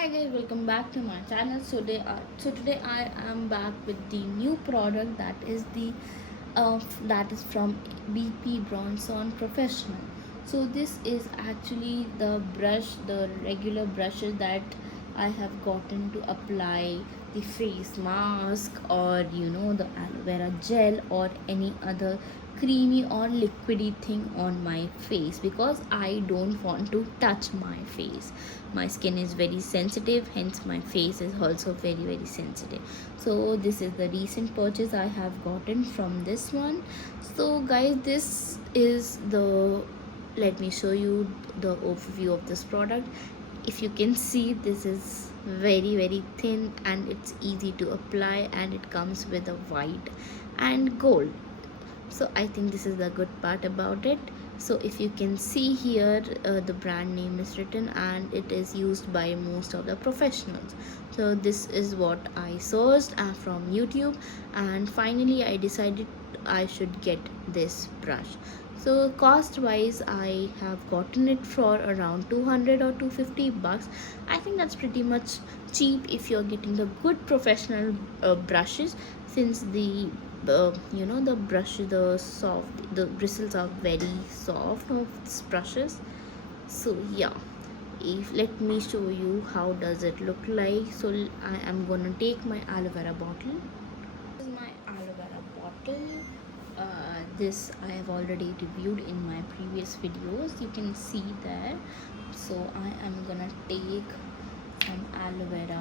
Hi guys, welcome back to my channel. Today I am back with the new product that is from BP Bronson Professional. So this is actually the brush, the regular brushes that I have gotten to apply the face mask, or the aloe vera gel or any other creamy or liquidy thing on my face, because I don't want to touch my face. My skin is very sensitive, hence my face is also very sensitive. So this is the recent purchase I have gotten from this one. So guys, this is the let me show you the overview of this product. If you can see, this is very thin and it's easy to apply, and it comes with a white and gold. So I think this is the good part about it. So if you can see here, the brand name is written and it is used by most of the professionals. So this is what I searched from YouTube, and finally I decided I should get this brush. So cost wise, I have gotten it for around 200 or 250 bucks. I think that's pretty much cheap if you're getting the good professional brushes, since the brush, the bristles are very soft of these brushes. So yeah, if let me show you how does it look like. So I am gonna take my aloe vera bottle. This is my aloe vera bottle. This I have already reviewed in my previous videos, you can see there. So I am gonna take some aloe vera